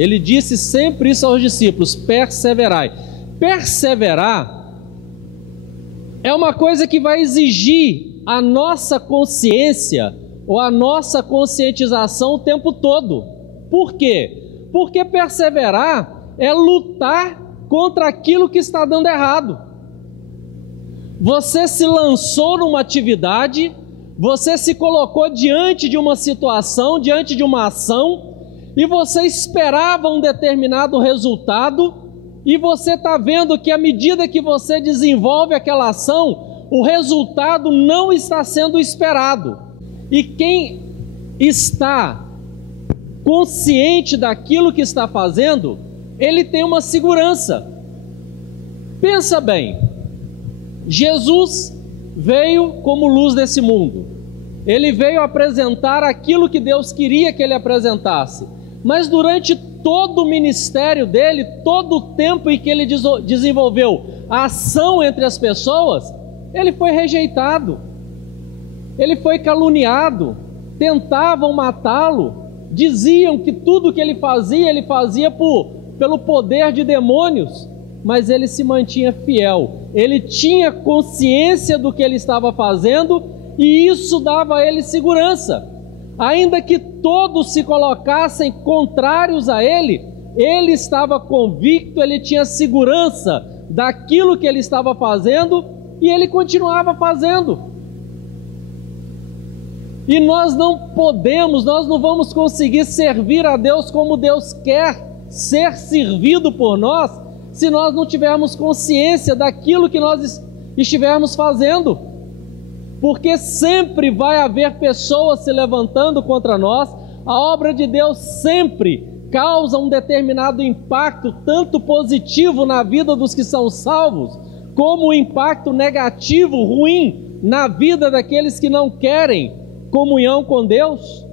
Ele disse sempre isso aos discípulos: perseverai. Perseverar é uma coisa que vai exigir a nossa consciência ou a nossa conscientização o tempo todo. Por quê? Porque perseverar é lutar contra aquilo que está dando errado. Você se lançou numa atividade, você se colocou diante de uma situação, diante de uma ação, e você esperava um determinado resultado, e você está vendo que à medida que você desenvolve aquela ação, o resultado não está sendo esperado. E quem está consciente daquilo que está fazendo, ele tem uma segurança. Pensa bem, Jesus veio como luz desse mundo. Ele veio apresentar aquilo que Deus queria que ele apresentasse. Mas durante todo o ministério dele, todo o tempo em que ele desenvolveu a ação entre as pessoas, ele foi rejeitado, ele foi caluniado, tentavam matá-lo, diziam que tudo que ele fazia pelo poder de demônios, mas ele se mantinha fiel, ele tinha consciência do que ele estava fazendo, e isso dava a ele segurança. Ainda que todos se colocassem contrários a ele, ele estava convicto, ele tinha segurança daquilo que ele estava fazendo, e ele continuava fazendo. E nós não podemos, nós não vamos conseguir servir a Deus como Deus quer ser servido por nós, se nós não tivermos consciência daquilo que nós estivermos fazendo. Porque sempre vai haver pessoas se levantando contra nós. A obra de Deus sempre causa um determinado impacto, tanto positivo na vida dos que são salvos, como um impacto negativo, ruim, na vida daqueles que não querem comunhão com Deus.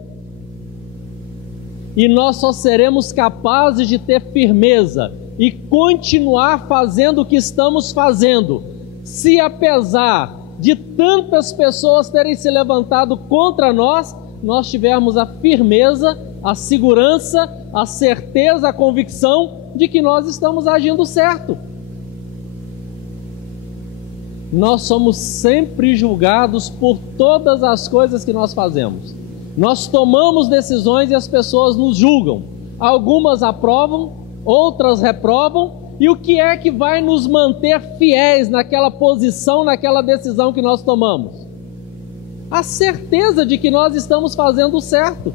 E nós só seremos capazes de ter firmeza e continuar fazendo o que estamos fazendo, se apesar de tantas pessoas terem se levantado contra nós, nós tivermos a firmeza, a segurança, a certeza, a convicção de que nós estamos agindo certo. Nós somos sempre julgados por todas as coisas que nós fazemos. Nós tomamos decisões e as pessoas nos julgam. Algumas aprovam, outras reprovam. E o que é que vai nos manter fiéis naquela posição, naquela decisão que nós tomamos? A certeza de que nós estamos fazendo certo.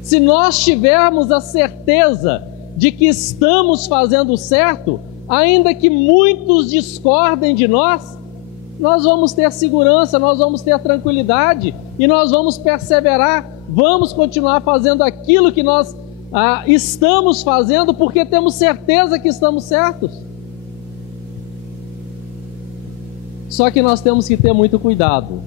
Se nós tivermos a certeza de que estamos fazendo certo, ainda que muitos discordem de nós, nós vamos ter segurança, nós vamos ter tranquilidade, e nós vamos perseverar, vamos continuar fazendo aquilo que nós estamos fazendo, porque temos certeza que estamos certos. Só que nós temos que ter muito cuidado,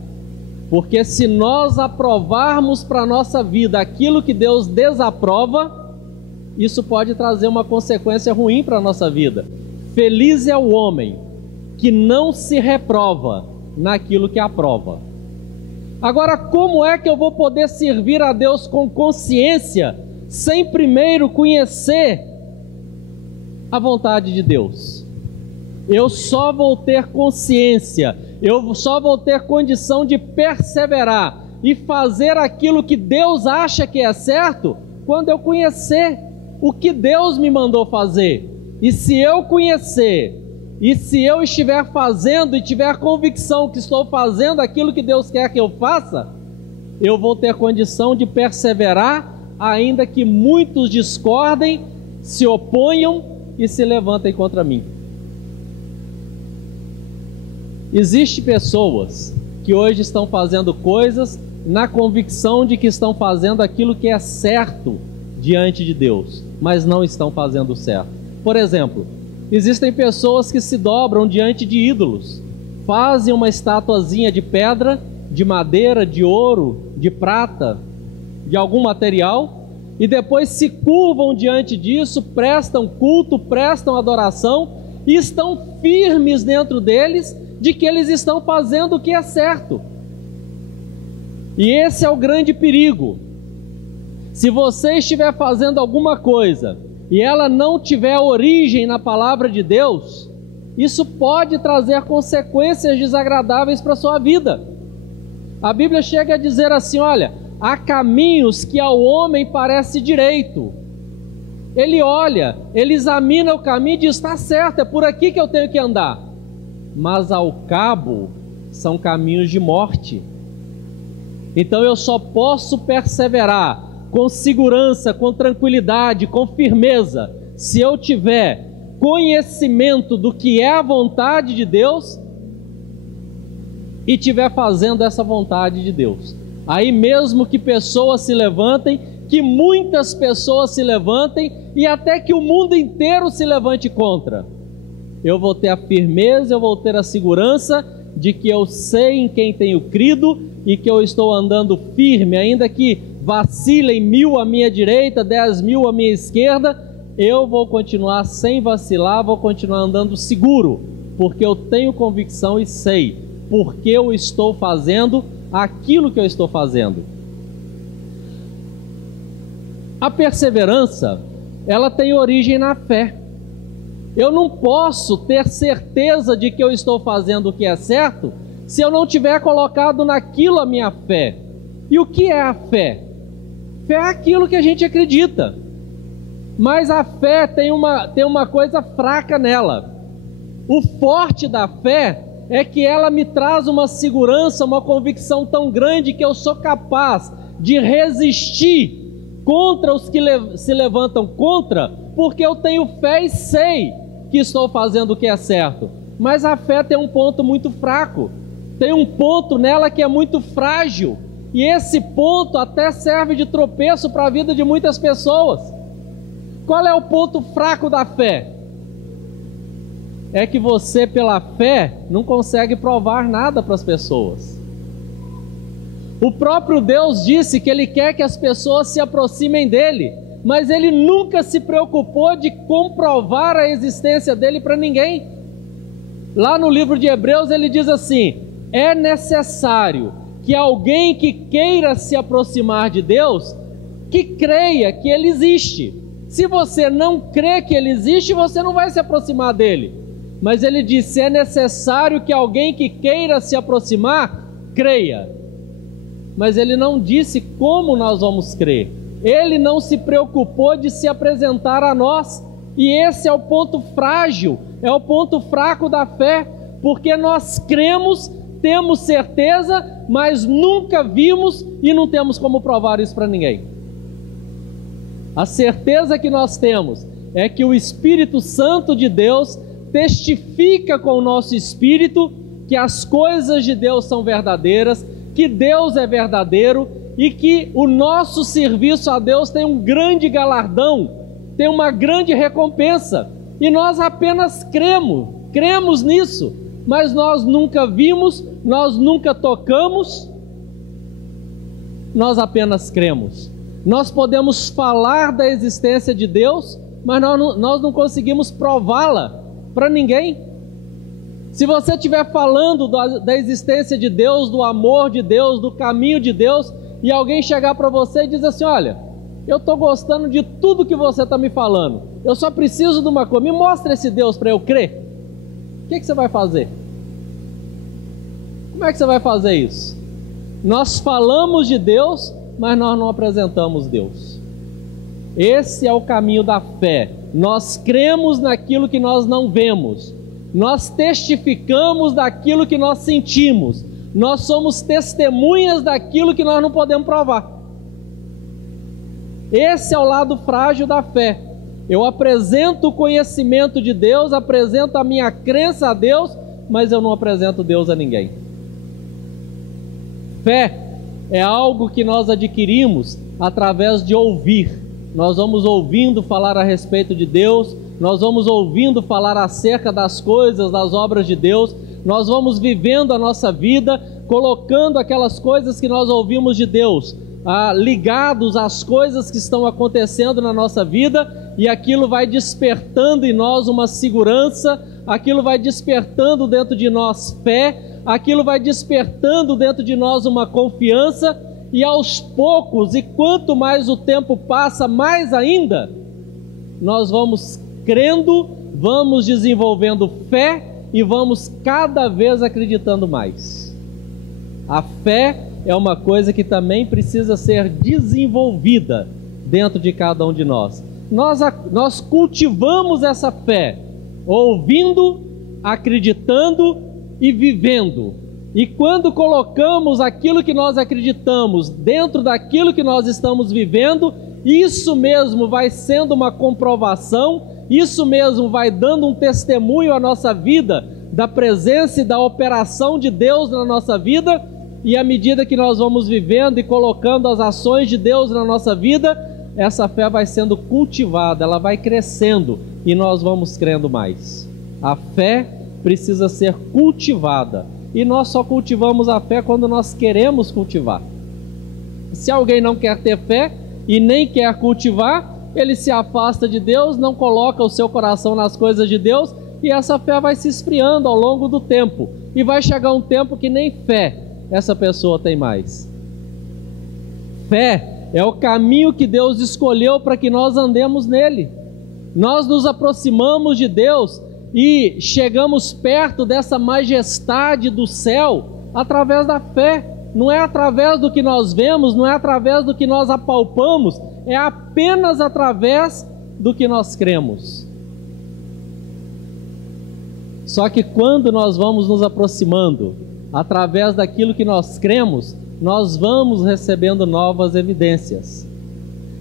porque se nós aprovarmos para a nossa vida aquilo que Deus desaprova, isso pode trazer uma consequência ruim para a nossa vida. Feliz é o homem que não se reprova naquilo que aprova. Agora, como é que eu vou poder servir a Deus com consciência, sem primeiro conhecer a vontade de Deus? Eu só vou ter consciência, eu só vou ter condição de perseverar e fazer aquilo que Deus acha que é certo, quando eu conhecer o que Deus me mandou fazer. E se eu conhecer, e se eu estiver fazendo e tiver convicção que estou fazendo aquilo que Deus quer que eu faça, eu vou ter condição de perseverar, ainda que muitos discordem, se oponham e se levantem contra mim. Existem pessoas que hoje estão fazendo coisas na convicção de que estão fazendo aquilo que é certo diante de Deus, mas não estão fazendo certo. Por exemplo, existem pessoas que se dobram diante de ídolos, fazem uma estatuazinha de pedra, de madeira, de ouro, de prata, de algum material, e depois se curvam diante disso, prestam culto, prestam adoração, e estão firmes dentro deles, de que eles estão fazendo o que é certo. E esse é o grande perigo. Se você estiver fazendo alguma coisa e ela não tiver origem na palavra de Deus, isso pode trazer consequências desagradáveis para a sua vida. A Bíblia chega a dizer assim: olha, há caminhos que ao homem parece direito. Ele olha, ele examina o caminho e diz: está certo, é por aqui que eu tenho que andar. Mas ao cabo são caminhos de morte. Então eu só posso perseverar com segurança, com tranquilidade, com firmeza, se eu tiver conhecimento do que é a vontade de Deus e estiver fazendo essa vontade de Deus. Aí mesmo que pessoas se levantem, que muitas pessoas se levantem e até que o mundo inteiro se levante contra, eu vou ter a firmeza, eu vou ter a segurança de que eu sei em quem tenho crido e que eu estou andando firme, ainda que vacilem 1000 à minha direita, 10.000 à minha esquerda, eu vou continuar sem vacilar, vou continuar andando seguro, porque eu tenho convicção e sei porque eu estou fazendo aquilo que eu estou fazendo. A perseverança, ela tem origem na fé. Eu não posso ter certeza de que eu estou fazendo o que é certo se eu não tiver colocado naquilo a minha fé. E o que é a fé? Fé é aquilo que a gente acredita. Mas a fé tem uma coisa fraca nela. O forte da fé é que ela me traz uma segurança, uma convicção tão grande que eu sou capaz de resistir contra os que se levantam contra, porque eu tenho fé e sei que estou fazendo o que é certo. Mas a fé tem um ponto muito fraco, tem um ponto nela que é muito frágil, e esse ponto até serve de tropeço para a vida de muitas pessoas. Qual é o ponto fraco da fé? É que você, pela fé, não consegue provar nada para as pessoas. O próprio Deus disse que Ele quer que as pessoas se aproximem dEle, mas Ele nunca se preocupou de comprovar a existência dEle para ninguém. Lá no livro de Hebreus ele diz assim: é necessário que alguém que queira se aproximar de Deus, que creia que Ele existe. Se você não crê que Ele existe, você não vai se aproximar dEle. Mas ele disse: é necessário que alguém que queira se aproximar, creia. Mas ele não disse como nós vamos crer. Ele não se preocupou de se apresentar a nós. E esse é o ponto frágil, é o ponto fraco da fé, porque nós cremos, temos certeza, mas nunca vimos e não temos como provar isso para ninguém. A certeza que nós temos é que o Espírito Santo de Deus testifica com o nosso espírito que as coisas de Deus são verdadeiras, que Deus é verdadeiro e que o nosso serviço a Deus tem um grande galardão, tem uma grande recompensa, e nós apenas cremos nisso, mas nós nunca vimos, nós nunca tocamos, nós apenas cremos. Nós podemos falar da existência de Deus, mas nós não conseguimos prová-la para ninguém. Se você estiver falando da existência de Deus, do amor de Deus, do caminho de Deus, e alguém chegar para você e dizer assim: olha, eu estou gostando de tudo que você está me falando, eu só preciso de uma coisa, me mostra esse Deus para eu crer. O que você vai fazer? Como é que você vai fazer isso? Nós falamos de Deus, mas nós não apresentamos Deus. Esse é o caminho da fé. Nós cremos naquilo que nós não vemos, nós testificamos daquilo que nós sentimos, nós somos testemunhas daquilo que nós não podemos provar. Esse é o lado frágil da fé. Eu apresento o conhecimento de Deus, apresento a minha crença a Deus, mas eu não apresento Deus a ninguém. Fé é algo que nós adquirimos através de ouvir. Nós vamos ouvindo falar a respeito de Deus, nós vamos ouvindo falar acerca das coisas, das obras de Deus, nós vamos vivendo a nossa vida, colocando aquelas coisas que nós ouvimos de Deus, ligados às coisas que estão acontecendo na nossa vida, e aquilo vai despertando em nós uma segurança, aquilo vai despertando dentro de nós fé, aquilo vai despertando dentro de nós uma confiança, e aos poucos, e quanto mais o tempo passa, mais ainda, nós vamos crendo, vamos desenvolvendo fé e vamos cada vez acreditando mais. A fé é uma coisa que também precisa ser desenvolvida dentro de cada um de nós. Nós cultivamos essa fé, ouvindo, acreditando e vivendo. E quando colocamos aquilo que nós acreditamos dentro daquilo que nós estamos vivendo, isso mesmo vai sendo uma comprovação, isso mesmo vai dando um testemunho à nossa vida da presença e da operação de Deus na nossa vida. E à medida que nós vamos vivendo e colocando as ações de Deus na nossa vida, essa fé vai sendo cultivada, ela vai crescendo e nós vamos crendo mais. A fé precisa ser cultivada. E nós só cultivamos a fé quando nós queremos cultivar. Se alguém não quer ter fé e nem quer cultivar, ele se afasta de Deus, não coloca o seu coração nas coisas de Deus, e essa fé vai se esfriando ao longo do tempo. E vai chegar um tempo que nem fé essa pessoa tem mais. Fé é o caminho que Deus escolheu para que nós andemos nele. Nós nos aproximamos de Deus e chegamos perto dessa majestade do céu através da fé. Não é através do que nós vemos, não é através do que nós apalpamos, é apenas através do que nós cremos. Só que quando nós vamos nos aproximando através daquilo que nós cremos, nós vamos recebendo novas evidências.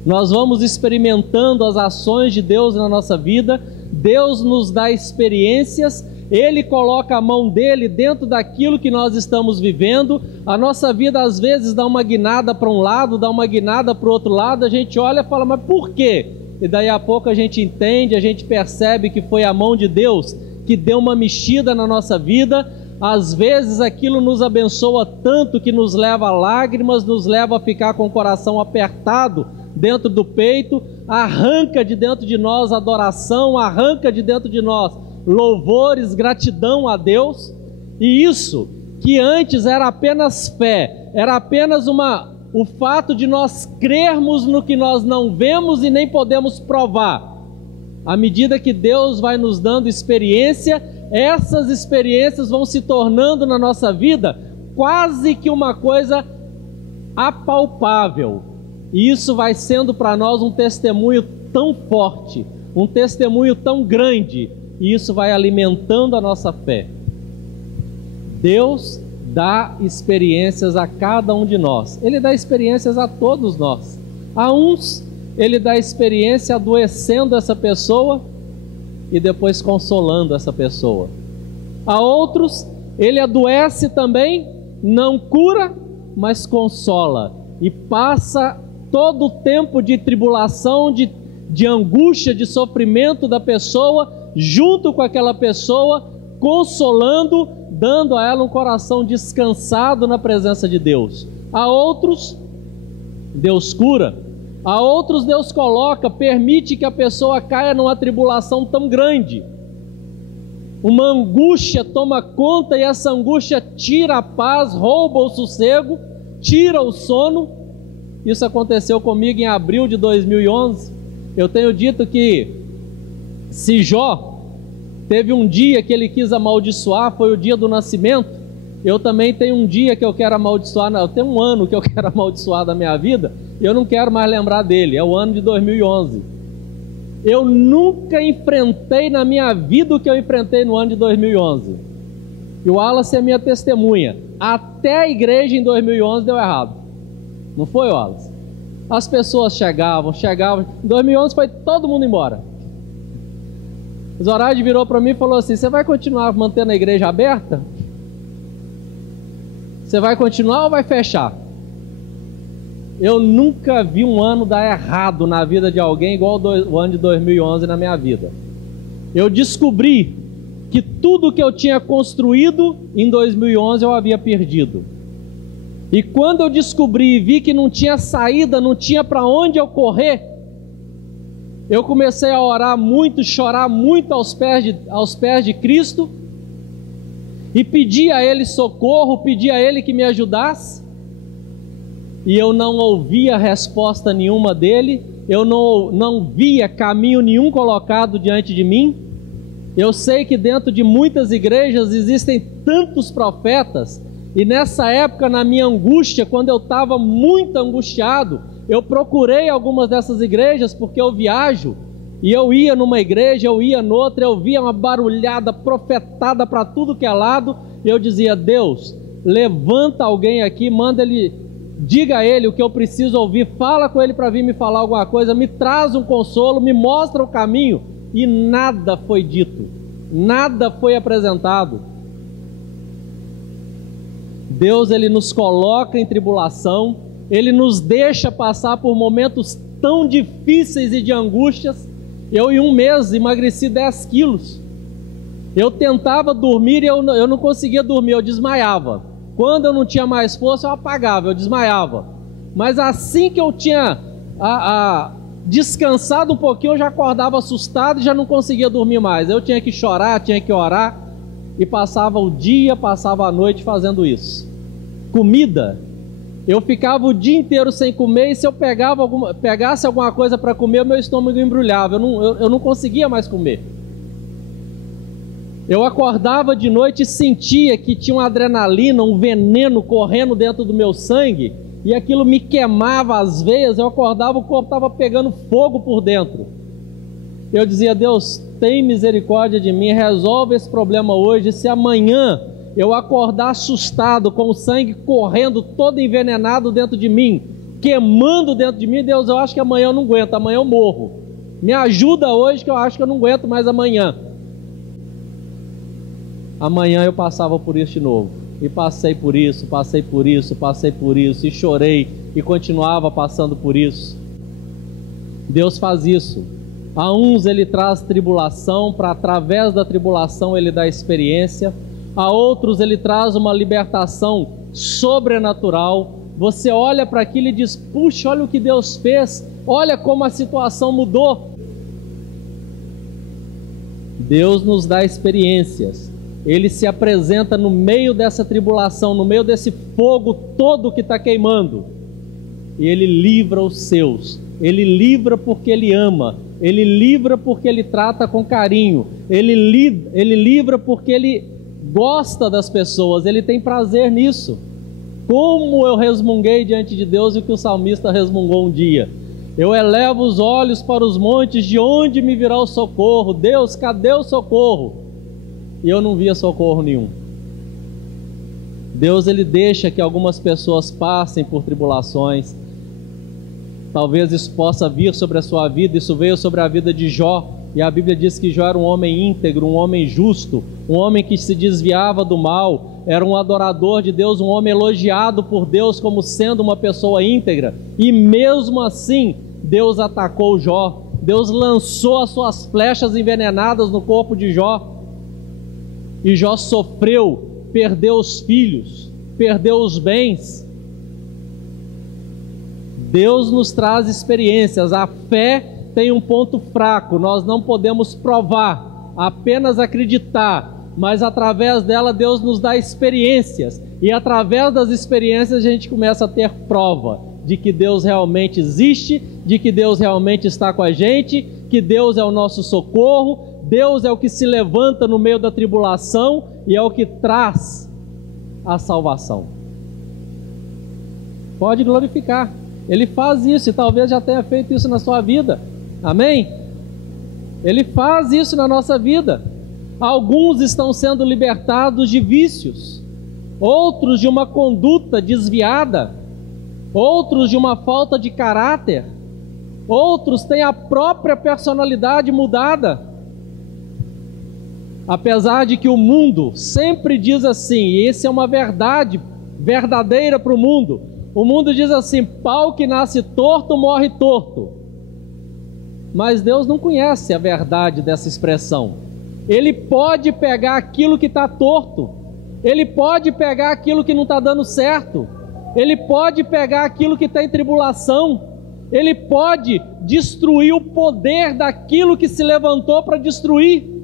Nós vamos experimentando as ações de Deus na nossa vida. Deus nos dá experiências, Ele coloca a mão dele dentro daquilo que nós estamos vivendo. A nossa vida às vezes dá uma guinada para um lado, dá uma guinada para o outro lado, a gente olha e fala, mas por quê? E daí a pouco a gente entende, a gente percebe que foi a mão de Deus que deu uma mexida na nossa vida. Às vezes aquilo nos abençoa tanto que nos leva a lágrimas, nos leva a ficar com o coração apertado dentro do peito, arranca de dentro de nós adoração, arranca de dentro de nós louvores, gratidão a Deus. E isso que antes era apenas fé, era apenas o fato de nós crermos no que nós não vemos e nem podemos provar. À medida que Deus vai nos dando experiência, essas experiências vão se tornando na nossa vida quase que uma coisa apalpável. E isso vai sendo para nós um testemunho tão forte, um testemunho tão grande, e isso vai alimentando a nossa fé. Deus dá experiências a cada um de nós. Ele dá experiências a todos nós. A uns, Ele dá experiência adoecendo essa pessoa e depois consolando essa pessoa. A outros, Ele adoece também, não cura, mas consola. E passa todo o tempo de tribulação, de angústia, de sofrimento da pessoa, junto com aquela pessoa, consolando, dando a ela um coração descansado na presença de Deus. A outros, Deus cura. A outros, Deus coloca, permite que a pessoa caia numa tribulação tão grande. Uma angústia toma conta e essa angústia tira a paz, rouba o sossego, tira o sono. Isso aconteceu comigo em abril de 2011. Eu tenho dito que se Jó teve um dia que ele quis amaldiçoar, foi o dia do nascimento, eu também tenho um dia que eu quero amaldiçoar, eu tenho um ano que eu quero amaldiçoar da minha vida, e eu não quero mais lembrar dele, é o ano de 2011. Eu nunca enfrentei na minha vida o que eu enfrentei no ano de 2011. E o Wallace é minha testemunha. Até a igreja em 2011 deu errado. Não foi, Wallace? As pessoas chegavam. Em 2011 foi todo mundo embora. O Zoraide virou para mim e falou assim, você vai continuar mantendo a igreja aberta? Você vai continuar ou vai fechar? Eu nunca vi um ano dar errado na vida de alguém igual o ano de 2011 na minha vida. Eu descobri que tudo que eu tinha construído em 2011 eu havia perdido. E quando eu descobri e vi que não tinha saída, não tinha para onde eu correr, eu comecei a orar muito, chorar muito aos pés de Cristo, e pedir a Ele socorro, pedir a Ele que me ajudasse. e eu não ouvia resposta nenhuma dele, eu não via caminho nenhum colocado diante de mim. Eu sei que dentro de muitas igrejas existem tantos profetas, e nessa época, na minha angústia, quando eu estava muito angustiado, eu procurei algumas dessas igrejas, porque eu viajo, e eu ia numa igreja, eu ia noutra, eu via uma barulhada profetada para tudo que é lado, e eu dizia: Deus, levanta alguém aqui, manda ele, diga a ele o que eu preciso ouvir, fala com ele para vir me falar alguma coisa, me traz um consolo, me mostra o caminho. E nada foi dito, nada foi apresentado. Deus, Ele nos coloca em tribulação, Ele nos deixa passar por momentos tão difíceis e de angústias. Eu em um mês emagreci 10 quilos. Eu tentava dormir e eu não conseguia dormir, eu desmaiava. Quando eu não tinha mais força, eu apagava, eu desmaiava. Mas assim que eu tinha descansado um pouquinho, eu já acordava assustado e já não conseguia dormir mais. Eu tinha que chorar, tinha que orar, e passava o dia, passava a noite fazendo isso. Comida, eu ficava o dia inteiro sem comer, e se eu pegasse alguma coisa para comer, meu estômago embrulhava, eu não conseguia mais comer. Eu acordava de noite e sentia que tinha uma adrenalina, um veneno correndo dentro do meu sangue, e aquilo me queimava as veias. Eu acordava, o corpo estava pegando fogo por dentro. Eu dizia: Deus, tem misericórdia de mim, resolve esse problema hoje. Se amanhã eu acordar assustado, com o sangue correndo todo envenenado dentro de mim, queimando dentro de mim, Deus, eu acho que amanhã eu não aguento, amanhã eu morro. Me ajuda hoje, que eu acho que eu não aguento mais amanhã. Amanhã eu passava por isso de novo, e passei por isso, e chorei, e continuava passando por isso. Deus faz isso. A uns Ele traz tribulação, para através da tribulação Ele dá experiência. A outros Ele traz uma libertação sobrenatural. Você olha para aquilo e diz: puxa, olha o que Deus fez, olha como a situação mudou. Deus nos dá experiências. Ele se apresenta no meio dessa tribulação, no meio desse fogo todo que está queimando, e Ele livra os seus. Ele livra porque Ele ama, Ele livra porque Ele trata com carinho, Ele livra porque Ele gosta das pessoas, Ele tem prazer nisso. Como eu resmunguei diante de Deus, e o que o salmista resmungou um dia: eu elevo os olhos para os montes, de onde me virá o socorro? Deus, cadê o socorro? E eu não via socorro nenhum. Deus, Ele deixa que algumas pessoas passem por tribulações. Talvez isso possa vir sobre a sua vida. Isso veio sobre a vida de Jó, e a Bíblia diz que Jó era um homem íntegro, um homem justo, um homem que se desviava do mal, era um adorador de Deus, um homem elogiado por Deus como sendo uma pessoa íntegra. E mesmo assim, Deus atacou Jó. Deus lançou as suas flechas envenenadas no corpo de Jó, e Jó sofreu, perdeu os filhos, perdeu os bens. Deus nos traz experiências. A fé tem um ponto fraco, nós não podemos provar, apenas acreditar, mas através dela Deus nos dá experiências, e através das experiências a gente começa a ter prova de que Deus realmente existe, de que Deus realmente está com a gente, que Deus é o nosso socorro. Deus é o que se levanta no meio da tribulação, e é o que traz a salvação. Pode glorificar. Ele faz isso, e talvez já tenha feito isso na sua vida. Amém? Ele faz isso na nossa vida. Alguns estão sendo libertados de vícios, outros de uma conduta desviada, outros de uma falta de caráter, outros têm a própria personalidade mudada. Apesar de que o mundo sempre diz assim, e essa é uma verdade verdadeira para o mundo diz assim: pau que nasce torto, morre torto. Mas Deus não conhece a verdade dessa expressão. Ele pode pegar aquilo que está torto, Ele pode pegar aquilo que não está dando certo, Ele pode pegar aquilo que está em tribulação, Ele pode destruir o poder daquilo que se levantou para destruir.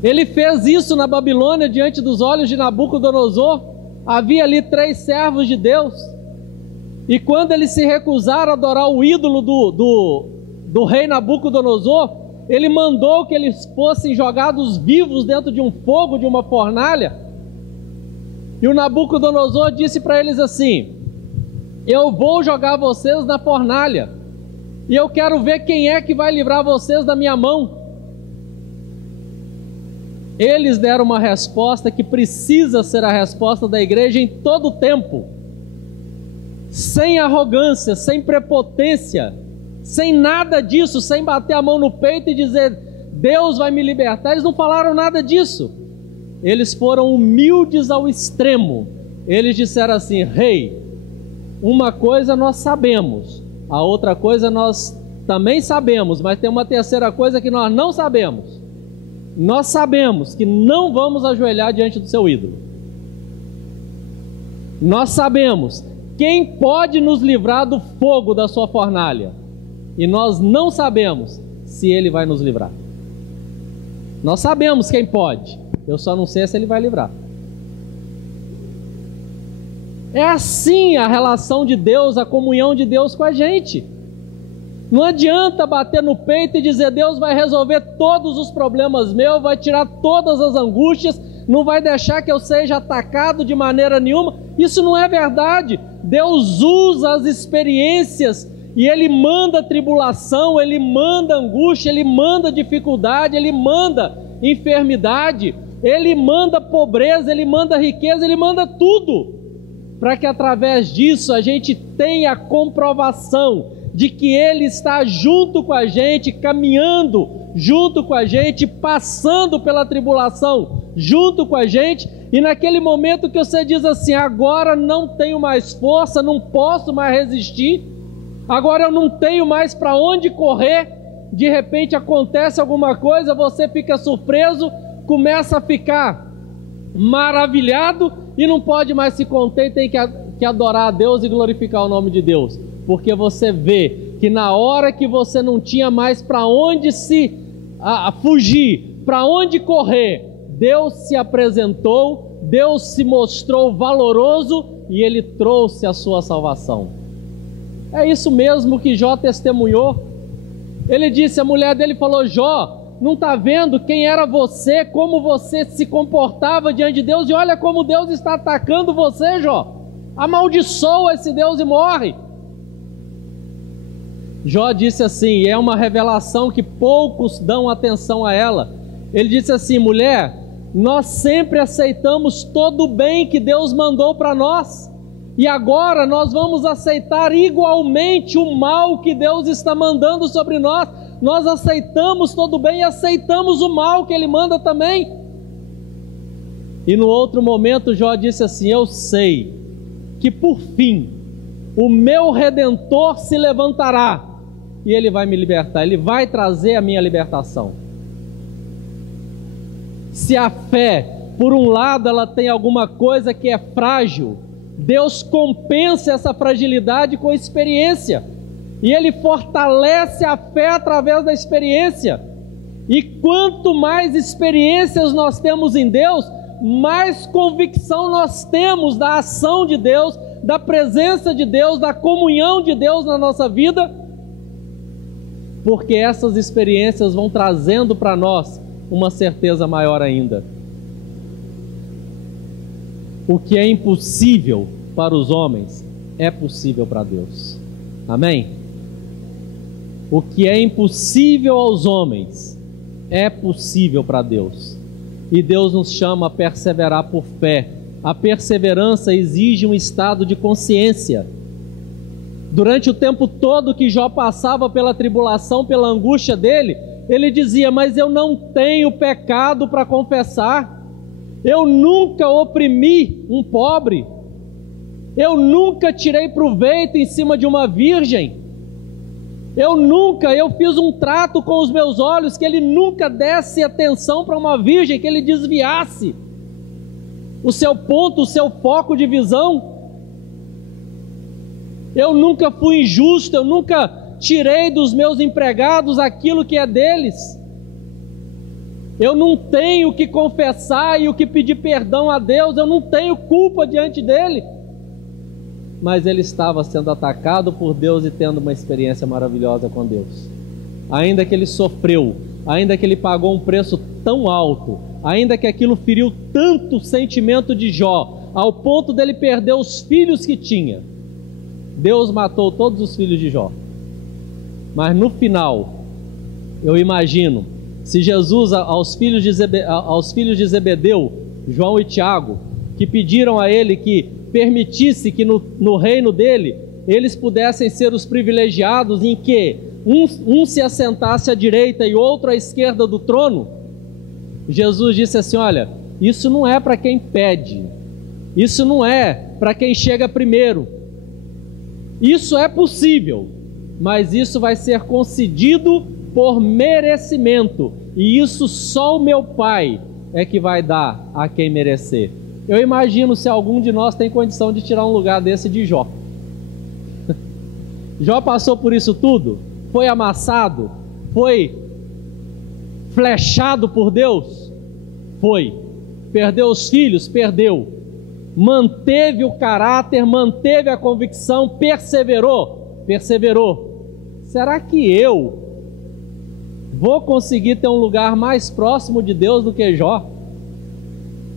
Ele fez isso na Babilônia diante dos olhos de Nabucodonosor. havia ali 3 servos de Deus, e quando eles se recusaram a adorar o ídolo do rei Nabucodonosor, ele mandou que eles fossem jogados vivos dentro de um fogo, de uma fornalha. E o Nabucodonosor disse para eles assim: eu vou jogar vocês na fornalha, e eu quero ver quem é que vai livrar vocês da minha mão. Eles deram uma resposta que precisa ser a resposta da igreja em todo o tempo, sem arrogância, sem prepotência, sem nada disso, sem bater a mão no peito e dizer, Deus vai me libertar. Eles não falaram nada disso. Eles foram humildes ao extremo. Eles disseram assim: rei, uma coisa nós sabemos, a outra coisa nós também sabemos, mas tem uma terceira coisa que nós não sabemos. Nós sabemos que não vamos ajoelhar diante do seu ídolo. Nós sabemos quem pode nos livrar do fogo da sua fornalha, e nós não sabemos se ele vai nos livrar. Nós sabemos quem pode, eu só não sei se ele vai livrar. É assim a relação de Deus, a comunhão de Deus com a gente. Não adianta bater no peito e dizer, Deus vai resolver todos os problemas meus, vai tirar todas as angústias, não vai deixar que eu seja atacado de maneira nenhuma. Isso não é verdade. Deus usa as experiências, e Ele manda tribulação, Ele manda angústia, Ele manda dificuldade, Ele manda enfermidade, Ele manda pobreza, Ele manda riqueza, Ele manda tudo, para que através disso a gente tenha a comprovação de que Ele está junto com a gente, caminhando junto com a gente, passando pela tribulação junto com a gente. E naquele momento que você diz assim, agora não tenho mais força, não posso mais resistir, agora eu não tenho mais para onde correr, de repente acontece alguma coisa, você fica surpreso, começa a ficar maravilhado e não pode mais se conter, tem que adorar a Deus e glorificar o nome de Deus, porque você vê que na hora que você não tinha mais para onde fugir, para onde correr, Deus se apresentou, Deus se mostrou valoroso e Ele trouxe a sua salvação. É isso mesmo que Jó testemunhou. Ele disse, a mulher dele falou, Jó, não está vendo quem era você, como você se comportava diante de Deus, e olha como Deus está atacando você, Jó. Amaldiçoa esse Deus e morre. Jó disse assim, e é uma revelação que poucos dão atenção a ela. Ele disse assim, mulher, nós sempre aceitamos todo o bem que Deus mandou para nós, e agora nós vamos aceitar igualmente o mal que Deus está mandando sobre nós. Nós aceitamos todo o bem e aceitamos o mal que Ele manda também. E no outro momento Jó disse assim, eu sei que por fim o meu Redentor se levantará e Ele vai me libertar, Ele vai trazer a minha libertação. Se a fé, por um lado, ela tem alguma coisa que é frágil, Deus compensa essa fragilidade com experiência, e Ele fortalece a fé através da experiência. E quanto mais experiências nós temos em Deus, mais convicção nós temos da ação de Deus, da presença de Deus, da comunhão de Deus na nossa vida, porque essas experiências vão trazendo para nós uma certeza maior ainda. O que é impossível para os homens é possível para Deus. Amém? O que é impossível aos homens é possível para Deus. E Deus nos chama a perseverar por fé. A perseverança exige um estado de consciência. Durante o tempo todo que Jó passava pela tribulação, pela angústia dele, ele dizia, mas eu não tenho pecado para confessar. Eu nunca oprimi um pobre. Eu nunca tirei proveito em cima de uma virgem. Eu fiz um trato com os meus olhos, que ele nunca desse atenção para uma virgem, que ele desviasse o seu ponto, o seu foco de visão. Eu nunca fui injusto, eu nunca tirei dos meus empregados aquilo que é deles. eu não tenho o que confessar e o que pedir perdão a Deus, eu não tenho culpa diante dele. Mas ele estava sendo atacado por Deus e tendo uma experiência maravilhosa com Deus. Ainda que ele sofreu, ainda que ele pagou um preço tão alto, ainda que aquilo feriu tanto o sentimento de Jó, ao ponto dele perder os filhos que tinha, Deus matou todos os filhos de Jó. Mas no final, eu imagino, se Jesus, aos filhos de Zebedeu, João e Tiago, que pediram a ele que permitisse que no reino dele, eles pudessem ser os privilegiados, em que um se assentasse à direita e outro à esquerda do trono, Jesus disse assim: olha, isso não é para quem pede, isso não é para quem chega primeiro, isso é possível, mas isso vai ser concedido por merecimento, e isso só o meu Pai é que vai dar a quem merecer. Eu imagino se algum de nós tem condição de tirar um lugar desse de Jó. Jó passou por isso tudo, foi amassado, foi flechado por Deus, foi, perdeu os filhos, perdeu, manteve o caráter, manteve a convicção, perseverou. Será que eu vou conseguir ter um lugar mais próximo de Deus do que Jó?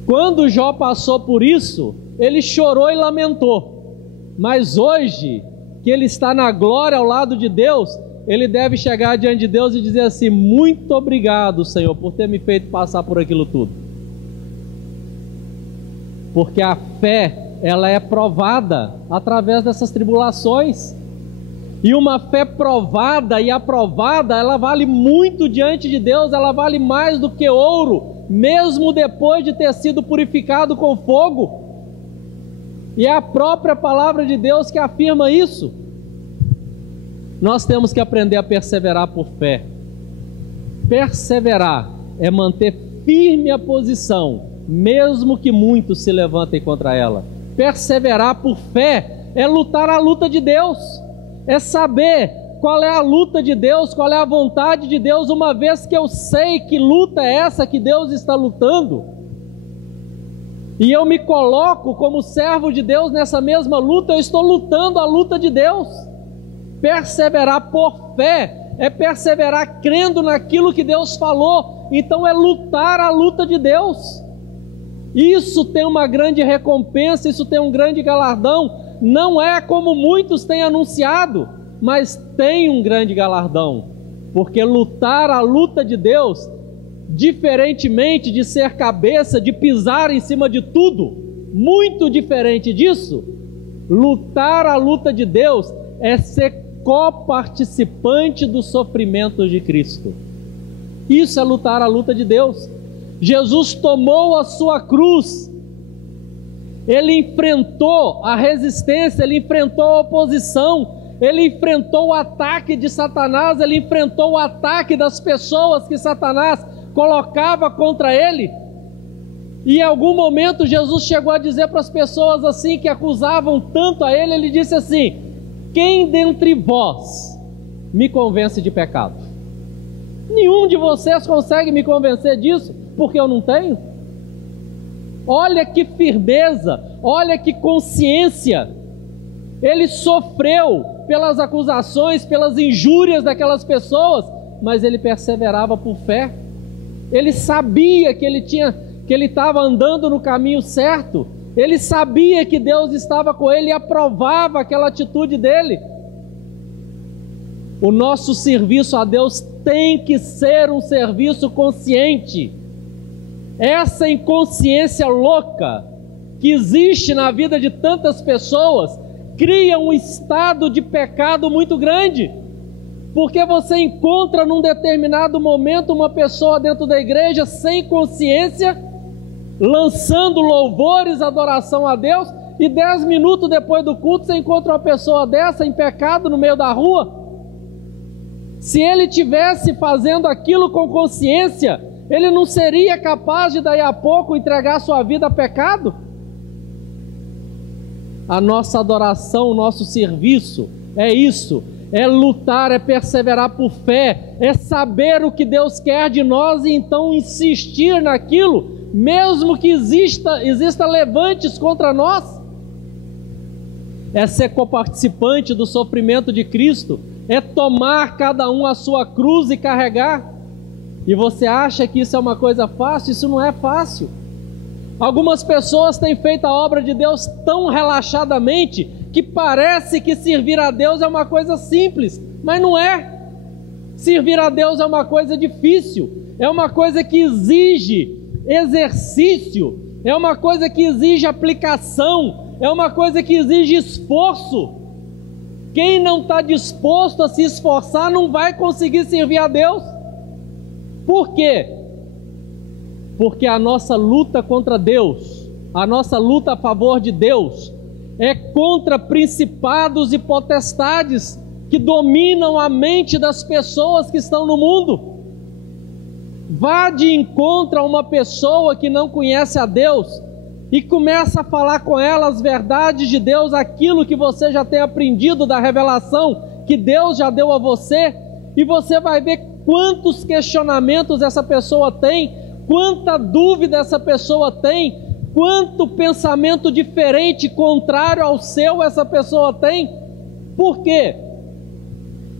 Quando Jó passou por isso, ele chorou e lamentou, mas hoje, que ele está na glória ao lado de Deus, ele deve chegar diante de Deus e dizer assim: muito obrigado, Senhor, por ter me feito passar por aquilo tudo. Porque a fé, ela é provada através dessas tribulações, e uma fé provada e aprovada, ela vale muito diante de Deus, ela vale mais do que ouro, mesmo depois de ter sido purificado com fogo. E é a própria palavra de Deus que afirma isso. Nós temos que aprender a perseverar por fé. Perseverar é manter firme a posição, mesmo que muitos se levantem contra ela. Perseverar por fé é lutar a luta de Deus, é saber qual é a luta de Deus, qual é a vontade de Deus, uma vez que eu sei que luta é essa que Deus está lutando, e eu me coloco como servo de Deus nessa mesma luta, eu estou lutando a luta de Deus. Perseverar por fé é perseverar crendo naquilo que Deus falou, então é lutar a luta de Deus. Isso tem uma grande recompensa, isso tem um grande galardão, não é como muitos têm anunciado, mas tem um grande galardão, porque lutar a luta de Deus, diferentemente de ser cabeça, de pisar em cima de tudo, muito diferente disso, lutar a luta de Deus é ser coparticipante dos sofrimentos de Cristo. Isso é lutar a luta de Deus. Jesus tomou a sua cruz, ele enfrentou a resistência, ele enfrentou a oposição, ele enfrentou o ataque de Satanás, ele enfrentou o ataque das pessoas que Satanás colocava contra ele. E em algum momento Jesus chegou a dizer para as pessoas assim, que acusavam tanto a ele, ele disse assim: quem dentre vós me convence de pecado? Nenhum de vocês consegue me convencer disso, porque eu não tenho. Olha que firmeza, olha que consciência. Ele sofreu pelas acusações, pelas injúrias daquelas pessoas, mas ele perseverava por fé. Ele sabia que ele estava andando no caminho certo. Ele sabia que Deus estava com ele e aprovava aquela atitude dele. O nosso serviço a Deus tem que ser um serviço consciente. Essa inconsciência louca que existe na vida de tantas pessoas cria um estado de pecado muito grande, porque você encontra num determinado momento uma pessoa dentro da igreja sem consciência, lançando louvores, adoração a Deus, e 10 minutos depois do culto você encontra uma pessoa dessa em pecado no meio da rua. Se ele tivesse fazendo aquilo com consciência, ele não seria capaz de daí a pouco entregar sua vida a pecado? A nossa adoração, o nosso serviço é isso, é lutar, é perseverar por fé, é saber o que Deus quer de nós e então insistir naquilo, mesmo que exista levantes contra nós. É ser coparticipante do sofrimento de Cristo, é tomar cada um a sua cruz e carregar. E você acha que isso é uma coisa fácil? Isso não é fácil. Algumas pessoas têm feito a obra de Deus tão relaxadamente que parece que servir a Deus é uma coisa simples, mas não é. Servir a Deus é uma coisa difícil, é uma coisa que exige exercício, é uma coisa que exige aplicação, é uma coisa que exige esforço. Quem não está disposto a se esforçar não vai conseguir servir a Deus. Por quê? Porque a nossa luta contra Deus, a nossa luta a favor de Deus, é contra principados e potestades que dominam a mente das pessoas que estão no mundo. Vá de encontro a uma pessoa que não conhece a Deus e começa a falar com ela as verdades de Deus, aquilo que você já tem aprendido da revelação que Deus já deu a você, e você vai ver quantos questionamentos essa pessoa tem, quanta dúvida essa pessoa tem, quanto pensamento diferente, contrário ao seu, essa pessoa tem. Por quê?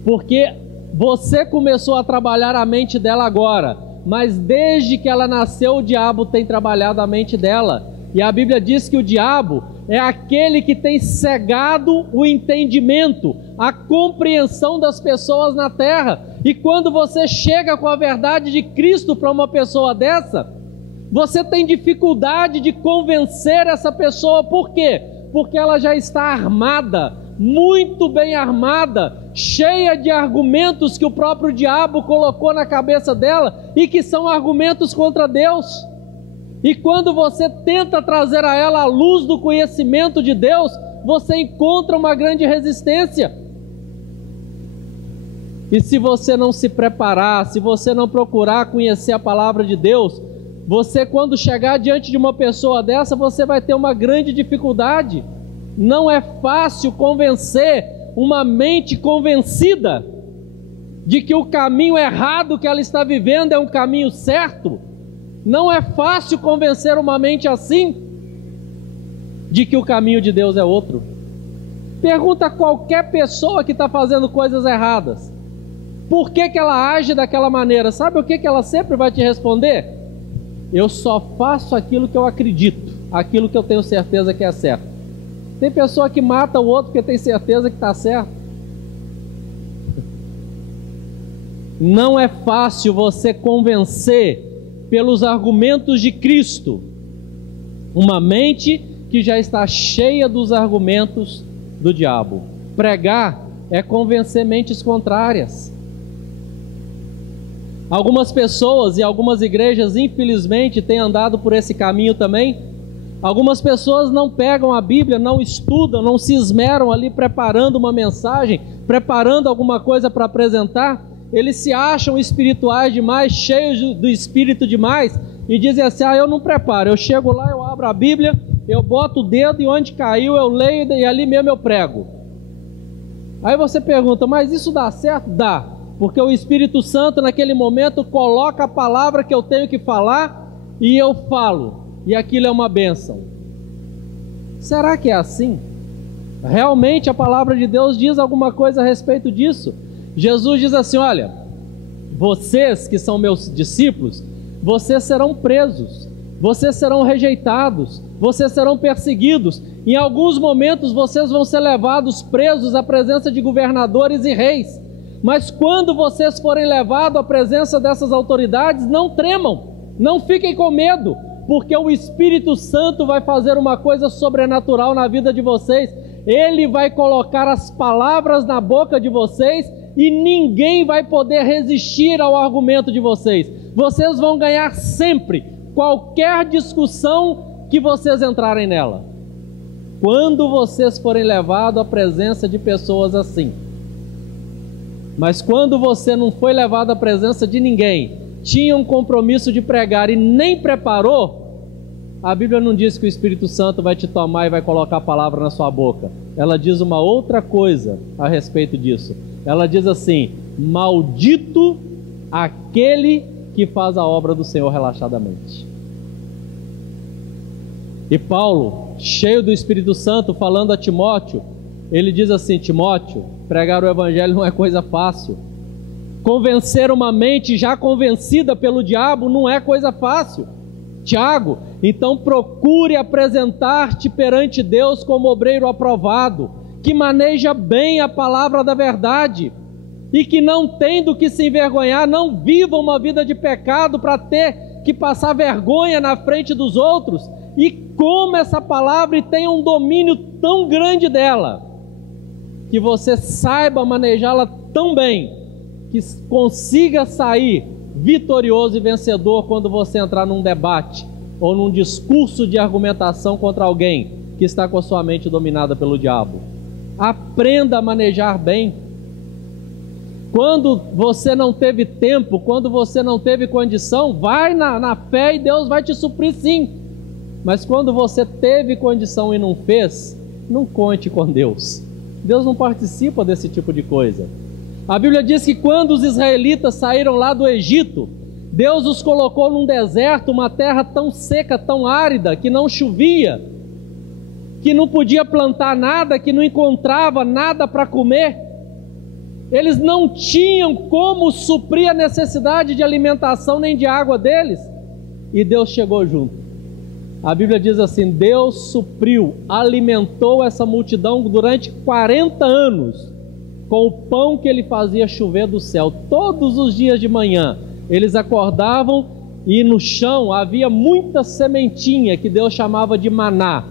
Porque você começou a trabalhar a mente dela agora, mas desde que ela nasceu o diabo tem trabalhado a mente dela. E a Bíblia diz que o diabo é aquele que tem cegado o entendimento, a compreensão das pessoas na terra. E quando você chega com a verdade de Cristo para uma pessoa dessa, você tem dificuldade de convencer essa pessoa. Por quê? Porque ela já está armada, muito bem armada, cheia de argumentos que o próprio diabo colocou na cabeça dela e que são argumentos contra Deus. E quando você tenta trazer a ela a luz do conhecimento de Deus, você encontra uma grande resistência. E se você não se preparar, se você não procurar conhecer a palavra de Deus, você, quando chegar diante de uma pessoa dessa, você vai ter uma grande dificuldade. Não é fácil convencer uma mente convencida de que o caminho errado que ela está vivendo é um caminho certo. Não é fácil convencer uma mente assim de que o caminho de Deus é outro. Pergunta a qualquer pessoa que está fazendo coisas erradas: por que ela age daquela maneira? Sabe o que ela sempre vai te responder? Eu só faço aquilo que eu acredito, aquilo que eu tenho certeza que é certo. Tem pessoa que mata o outro porque tem certeza que está certo. Não é fácil você convencer pelos argumentos de Cristo uma mente que já está cheia dos argumentos do diabo. Pregar é convencer mentes contrárias. Algumas pessoas e algumas igrejas, infelizmente, têm andado por esse caminho também. Algumas pessoas não pegam a Bíblia, não estudam, não se esmeram ali preparando uma mensagem, preparando alguma coisa para apresentar. Eles se acham espirituais demais, cheios do Espírito demais, e dizem assim: eu não preparo, eu chego lá, eu abro a Bíblia, eu boto o dedo e onde caiu eu leio e ali mesmo eu prego. Aí você pergunta: mas isso dá certo? Dá, porque o Espírito Santo naquele momento coloca a palavra que eu tenho que falar e eu falo, e aquilo é uma bênção. Será que é assim? Realmente a palavra de Deus diz alguma coisa a respeito disso? Jesus diz assim: olha, vocês que são meus discípulos, vocês serão presos, vocês serão rejeitados, vocês serão perseguidos. Em alguns momentos vocês vão ser levados presos à presença de governadores e reis. Mas quando vocês forem levados à presença dessas autoridades, não tremam, não fiquem com medo, porque o Espírito Santo vai fazer uma coisa sobrenatural na vida de vocês. Ele vai colocar as palavras na boca de vocês e ninguém vai poder resistir ao argumento de vocês. Vocês vão ganhar sempre, qualquer discussão que vocês entrarem nela, quando vocês forem levados à presença de pessoas assim. Mas quando você não foi levado à presença de ninguém, tinha um compromisso de pregar e nem preparou, a Bíblia não diz que o Espírito Santo vai te tomar e vai colocar a palavra na sua boca. Ela diz uma outra coisa a respeito disso. Ela diz assim: maldito aquele que faz a obra do Senhor relaxadamente. E Paulo, cheio do Espírito Santo, falando a Timóteo, ele diz assim: Timóteo, pregar o evangelho não é coisa fácil. Convencer uma mente já convencida pelo diabo não é coisa fácil. Tiago, então procure apresentar-te perante Deus como obreiro aprovado, que maneja bem a palavra da verdade, e que não tem do que se envergonhar. Não viva uma vida de pecado para ter que passar vergonha na frente dos outros, e coma essa palavra e tenha um domínio tão grande dela, que você saiba manejá-la tão bem, que consiga sair vitorioso e vencedor quando você entrar num debate ou num discurso de argumentação contra alguém que está com a sua mente dominada pelo diabo. Aprenda a manejar bem. Quando você não teve tempo, quando você não teve condição, vai na fé e Deus vai te suprir sim. Mas quando você teve condição e não fez, não conte com Deus. Deus não participa desse tipo de coisa. A Bíblia diz que quando os israelitas saíram lá do Egito, Deus os colocou num deserto, uma terra tão seca, tão árida, que não chovia, que não podia plantar nada, que não encontrava nada para comer. Eles não tinham como suprir a necessidade de alimentação nem de água deles, e Deus chegou junto. A Bíblia diz assim: Deus supriu, alimentou essa multidão durante 40 anos, com o pão que ele fazia chover do céu. Todos os dias de manhã, eles acordavam e no chão havia muita sementinha que Deus chamava de maná.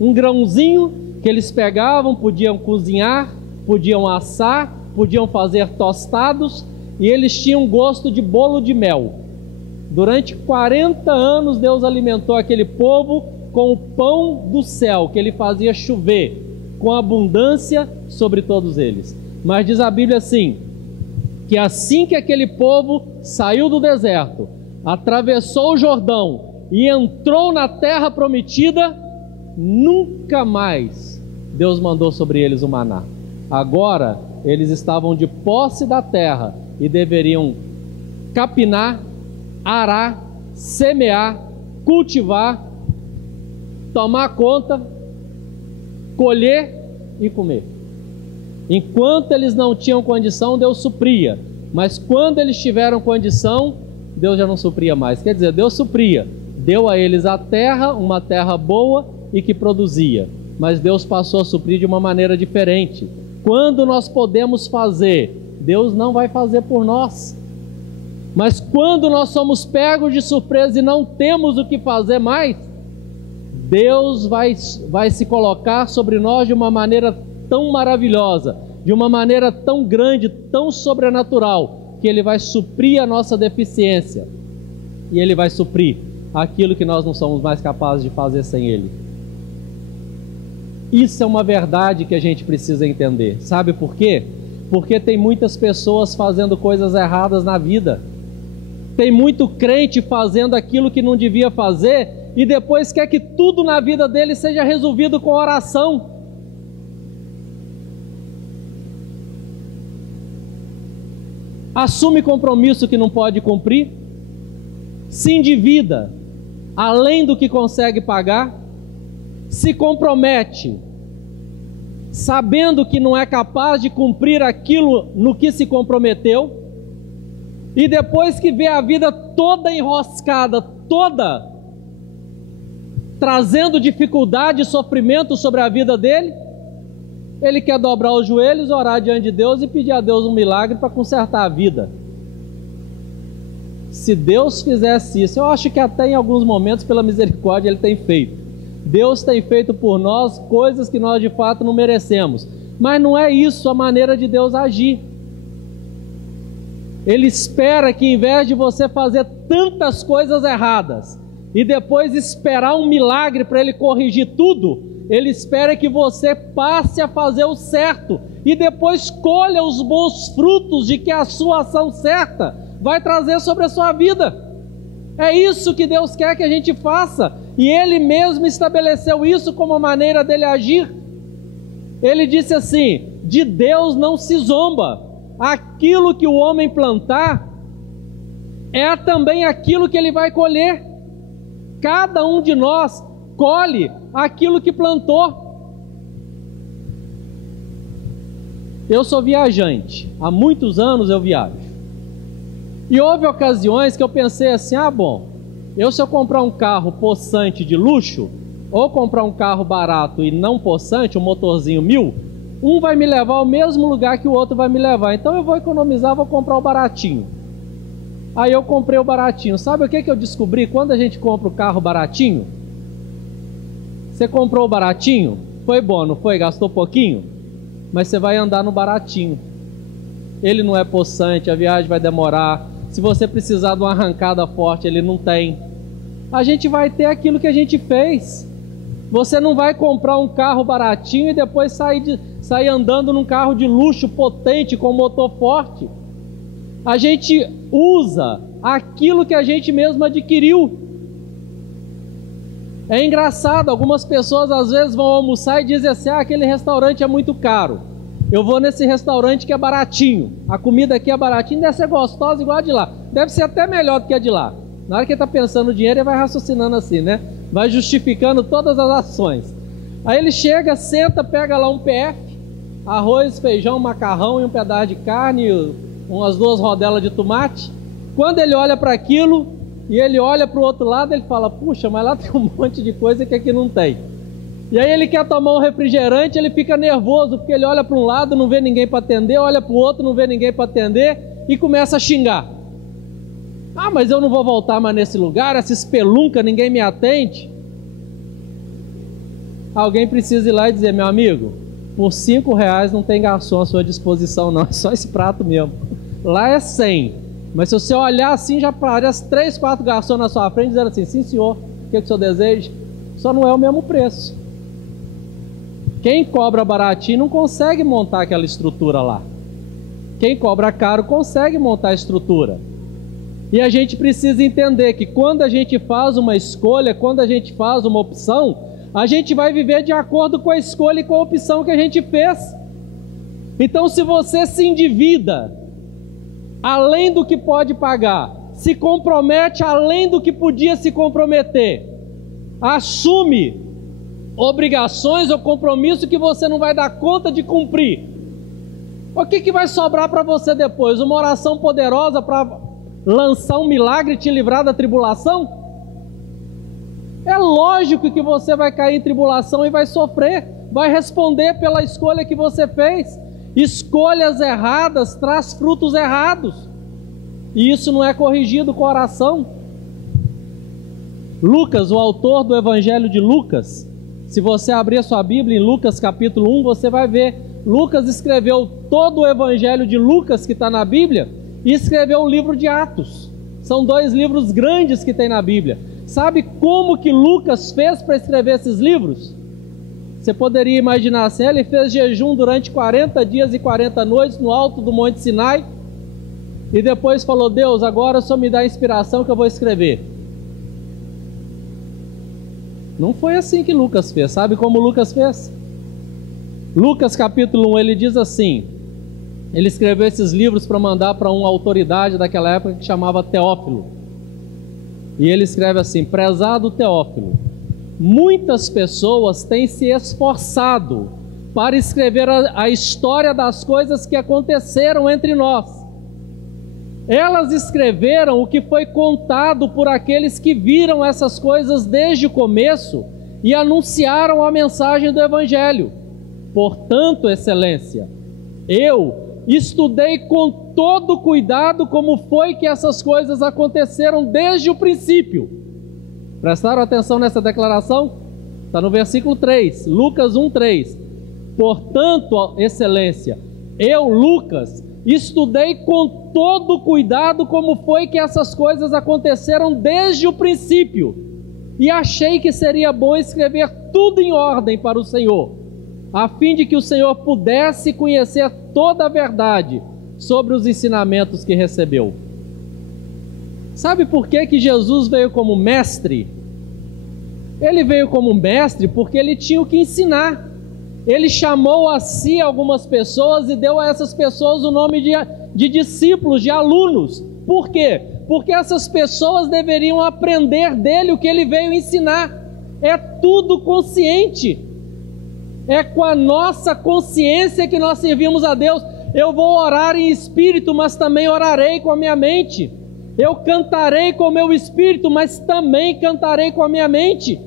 Um grãozinho que eles pegavam, podiam cozinhar, podiam assar, podiam fazer tostados, e eles tinham gosto de bolo de mel. Durante 40 anos Deus alimentou aquele povo com o pão do céu, que ele fazia chover com abundância sobre todos eles. Mas diz a Bíblia assim, que assim que aquele povo saiu do deserto, atravessou o Jordão e entrou na terra prometida, nunca mais Deus mandou sobre eles o maná. Agora eles estavam de posse da terra e deveriam capinar, arar, semear, cultivar, tomar conta, colher e comer. Enquanto eles não tinham condição, Deus supria, mas quando eles tiveram condição, Deus já não supria mais. Quer dizer, Deus supria, deu a eles a terra, uma terra boa e que produzia, mas Deus passou a suprir de uma maneira diferente. Quando nós podemos fazer, Deus não vai fazer por nós. Mas quando nós somos pegos de surpresa e não temos o que fazer mais, Deus vai se colocar sobre nós de uma maneira tão maravilhosa, de uma maneira tão grande, tão sobrenatural, que Ele vai suprir a nossa deficiência, e Ele vai suprir aquilo que nós não somos mais capazes de fazer sem Ele. Isso é uma verdade que a gente precisa entender. Sabe por quê? Porque tem muitas pessoas fazendo coisas erradas na vida. Tem muito crente fazendo aquilo que não devia fazer e depois quer que tudo na vida dele seja resolvido com oração. Assume compromisso que não pode cumprir, se endivida além do que consegue pagar, se compromete sabendo que não é capaz de cumprir aquilo no que se comprometeu, e depois que vê a vida toda enroscada, toda trazendo dificuldade e sofrimento sobre a vida dele, ele quer dobrar os joelhos, orar diante de Deus e pedir a Deus um milagre para consertar a vida. Se Deus fizesse isso, eu acho que até em alguns momentos, pela misericórdia, Ele tem feito. Deus tem feito por nós coisas que nós de fato não merecemos, mas não é isso a maneira de Deus agir. Ele espera que, em vez de você fazer tantas coisas erradas e depois esperar um milagre para Ele corrigir tudo, Ele espera que você passe a fazer o certo e depois colha os bons frutos de que a sua ação certa vai trazer sobre a sua vida. É isso que Deus quer que a gente faça, e Ele mesmo estabeleceu isso como a maneira dele agir. Ele disse assim: de Deus não se zomba, aquilo que o homem plantar é também aquilo que ele vai colher. Cada um de nós colhe aquilo que plantou. Eu sou viajante, há muitos anos eu viajo. E houve ocasiões que eu pensei assim, se eu comprar um carro possante de luxo, ou comprar um carro barato e não possante, um motorzinho 1000, um vai me levar ao mesmo lugar que o outro vai me levar. Então eu vou economizar, vou comprar o baratinho. Aí eu comprei o baratinho. Sabe o que eu descobri quando a gente compra o carro baratinho? Você comprou o baratinho, foi bom, não foi? Gastou pouquinho? Mas você vai andar no baratinho. Ele não é possante, a viagem vai demorar. Se você precisar de uma arrancada forte, ele não tem. A gente vai ter aquilo que a gente fez. Você não vai comprar um carro baratinho e depois sair andando num carro de luxo potente com motor forte. A gente usa aquilo que a gente mesmo adquiriu. É engraçado, algumas pessoas às vezes vão almoçar e dizem assim, aquele restaurante é muito caro. Eu vou nesse restaurante que é baratinho. A comida aqui é baratinha, deve ser gostosa igual a de lá. Deve ser até melhor do que a de lá. Na hora que ele está pensando no dinheiro, ele vai raciocinando assim, né? Vai justificando todas as ações. Aí ele chega, senta, pega lá um PF, arroz, feijão, macarrão e um pedaço de carne, umas 2 rodelas de tomate. Quando ele olha para aquilo e ele olha para o outro lado, ele fala, puxa, mas lá tem um monte de coisa que aqui não tem. E aí ele quer tomar um refrigerante, ele fica nervoso, porque ele olha para um lado, não vê ninguém para atender, olha para o outro, não vê ninguém para atender e começa a xingar. Mas eu não vou voltar mais nesse lugar, essa espelunca, ninguém me atende. Alguém precisa ir lá e dizer, meu amigo, por R$5 não tem garçom à sua disposição não, é só esse prato mesmo. Lá é 100, mas se você olhar assim, já parece 3, 4 garçons na sua frente, dizendo assim, sim senhor, o que o senhor deseja? Só não é o mesmo preço. Quem cobra baratinho não consegue montar aquela estrutura lá. Quem cobra caro consegue montar a estrutura. E a gente precisa entender que quando a gente faz uma escolha, quando a gente faz uma opção, a gente vai viver de acordo com a escolha e com a opção que a gente fez. Então, se você se endivida além do que pode pagar, se compromete além do que podia se comprometer, assume obrigações ou compromisso que você não vai dar conta de cumprir, o que vai sobrar para você depois? Uma oração poderosa para lançar um milagre e te livrar da tribulação? É lógico que você vai cair em tribulação e vai sofrer, vai responder pela escolha que você fez. Escolhas erradas traz frutos errados, e isso não é corrigido com oração. Lucas, o autor do Evangelho de Lucas, se você abrir a sua Bíblia em Lucas capítulo 1, você vai ver, Lucas escreveu todo o Evangelho de Lucas que está na Bíblia, e escreveu o livro de Atos. São 2 livros grandes que tem na Bíblia. Sabe como que Lucas fez para escrever esses livros? Você poderia imaginar assim, ele fez jejum durante 40 dias e 40 noites no alto do Monte Sinai, e depois falou, Deus, agora só me dá a inspiração que eu vou escrever. Não foi assim que Lucas fez. Sabe como Lucas fez? Lucas capítulo 1, ele diz assim, ele escreveu esses livros para mandar para uma autoridade daquela época que chamava Teófilo. E ele escreve assim, prezado Teófilo, muitas pessoas têm se esforçado para escrever a história das coisas que aconteceram entre nós. Elas escreveram o que foi contado por aqueles que viram essas coisas desde o começo e anunciaram a mensagem do Evangelho. Portanto, excelência, eu estudei com todo cuidado como foi que essas coisas aconteceram desde o princípio. Prestaram atenção nessa declaração? Está no versículo 3, Lucas 1:3. Portanto, excelência, eu, Lucas, estudei com todo cuidado como foi que essas coisas aconteceram desde o princípio, e achei que seria bom escrever tudo em ordem para o Senhor, a fim de que o Senhor pudesse conhecer toda a verdade sobre os ensinamentos que recebeu. Sabe por que Jesus veio como mestre? Ele veio como mestre porque ele tinha o que ensinar. Ele chamou a si algumas pessoas e deu a essas pessoas o nome de discípulos, de alunos. Por quê? Porque essas pessoas deveriam aprender dele o que ele veio ensinar. É tudo consciente. É com a nossa consciência que nós servimos a Deus. Eu vou orar em espírito, mas também orarei com a minha mente. Eu cantarei com o meu espírito, mas também cantarei com a minha mente.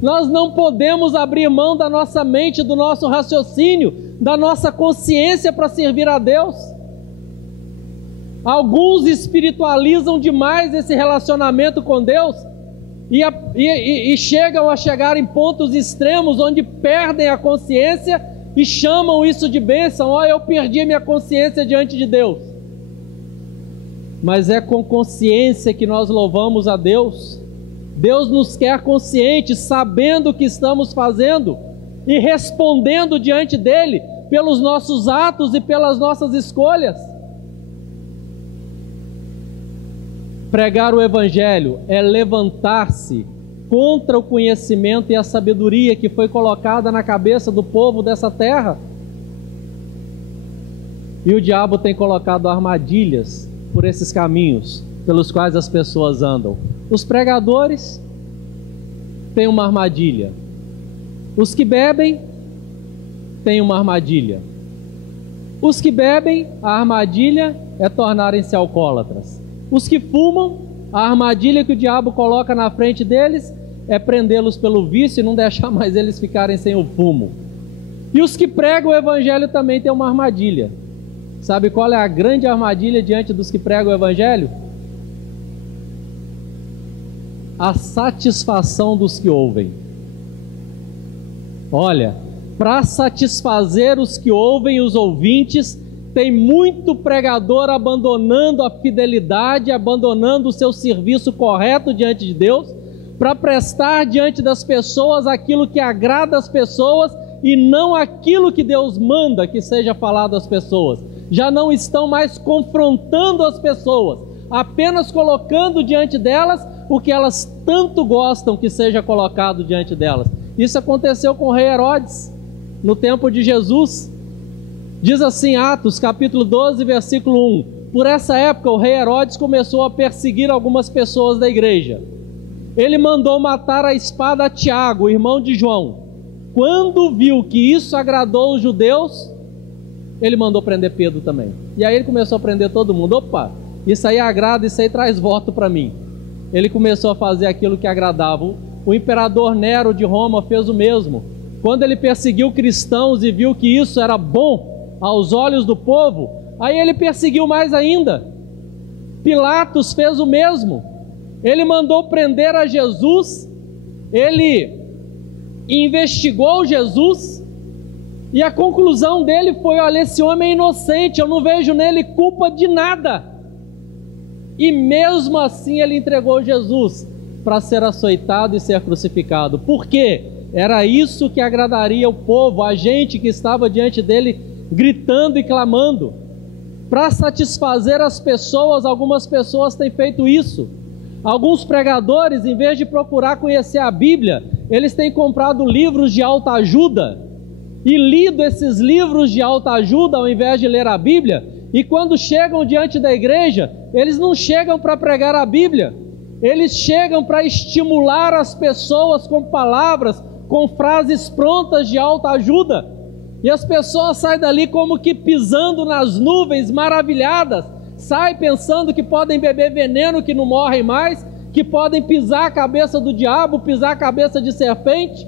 Nós não podemos abrir mão da nossa mente, do nosso raciocínio, da nossa consciência para servir a Deus. Alguns espiritualizam demais esse relacionamento com Deus e chegam a chegar em pontos extremos onde perdem a consciência e chamam isso de bênção. Eu perdi a minha consciência diante de Deus. Mas é com consciência que nós louvamos a Deus. Deus nos quer conscientes, sabendo o que estamos fazendo e respondendo diante dele pelos nossos atos e pelas nossas escolhas. Pregar o Evangelho é levantar-se contra o conhecimento e a sabedoria que foi colocada na cabeça do povo dessa terra. E o diabo tem colocado armadilhas por esses caminhos pelos quais as pessoas andam. Os pregadores têm uma armadilha. Os que bebem têm uma armadilha. Os que bebem, a armadilha é tornarem-se alcoólatras. Os que fumam, a armadilha que o diabo coloca na frente deles é prendê-los pelo vício e não deixar mais eles ficarem sem o fumo. E os que pregam o Evangelho também têm uma armadilha. Sabe qual é a grande armadilha diante dos que pregam o Evangelho? A satisfação dos que ouvem. Olha, para satisfazer os que ouvem, os ouvintes, tem muito pregador abandonando a fidelidade, abandonando o seu serviço correto diante de Deus, para prestar diante das pessoas aquilo que agrada as pessoas e não aquilo que Deus manda que seja falado às pessoas. Já não estão mais confrontando as pessoas, apenas colocando diante delas o que elas tanto gostam que seja colocado diante delas. Isso aconteceu com o rei Herodes, no tempo de Jesus. Diz assim, Atos, capítulo 12, versículo 1. Por essa época, o rei Herodes começou a perseguir algumas pessoas da igreja. Ele mandou matar à espada a Tiago, irmão de João. Quando viu que isso agradou os judeus, ele mandou prender Pedro também. E aí ele começou a prender todo mundo. Opa, isso aí agrada, isso aí traz voto para mim. Ele começou a fazer aquilo que agradava. O imperador Nero de Roma fez o mesmo. Quando ele perseguiu cristãos e viu que isso era bom aos olhos do povo, aí ele perseguiu mais ainda. Pilatos fez o mesmo. Ele mandou prender a Jesus, ele investigou Jesus, e a conclusão dele foi: olha, esse homem é inocente, eu não vejo nele culpa de nada. E mesmo assim ele entregou Jesus para ser açoitado e ser crucificado. Por quê? Era isso que agradaria o povo, a gente que estava diante dele gritando e clamando. Para satisfazer as pessoas, algumas pessoas têm feito isso. Alguns pregadores, em vez de procurar conhecer a Bíblia, eles têm comprado livros de autoajuda e lido esses livros de autoajuda ao invés de ler a Bíblia. E quando chegam diante da igreja, eles não chegam para pregar a Bíblia, eles chegam para estimular as pessoas com palavras, com frases prontas de autoajuda. E as pessoas saem dali como que pisando nas nuvens, maravilhadas. Saem pensando que podem beber veneno, que não morrem mais, que podem pisar a cabeça do diabo, pisar a cabeça de serpente,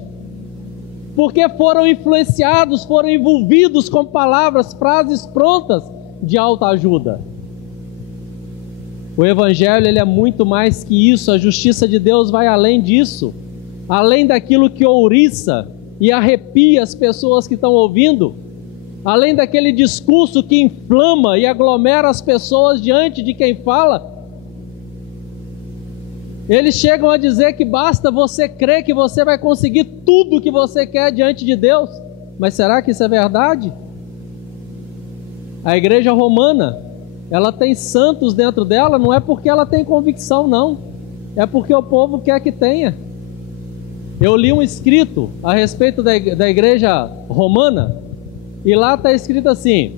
porque foram influenciados, foram envolvidos com palavras, frases prontas de autoajuda. O Evangelho, ele é muito mais que isso. A justiça de Deus vai além disso, além daquilo que ouriça e arrepia as pessoas que estão ouvindo, além daquele discurso que inflama e aglomera as pessoas diante de quem fala. Eles chegam a dizer que basta você crer que você vai conseguir tudo o que você quer diante de Deus. Mas será que isso é verdade? A igreja romana, ela tem santos dentro dela, não é porque ela tem convicção, não. É porque o povo quer que tenha. Eu li um escrito a respeito da igreja romana, e lá está escrito assim: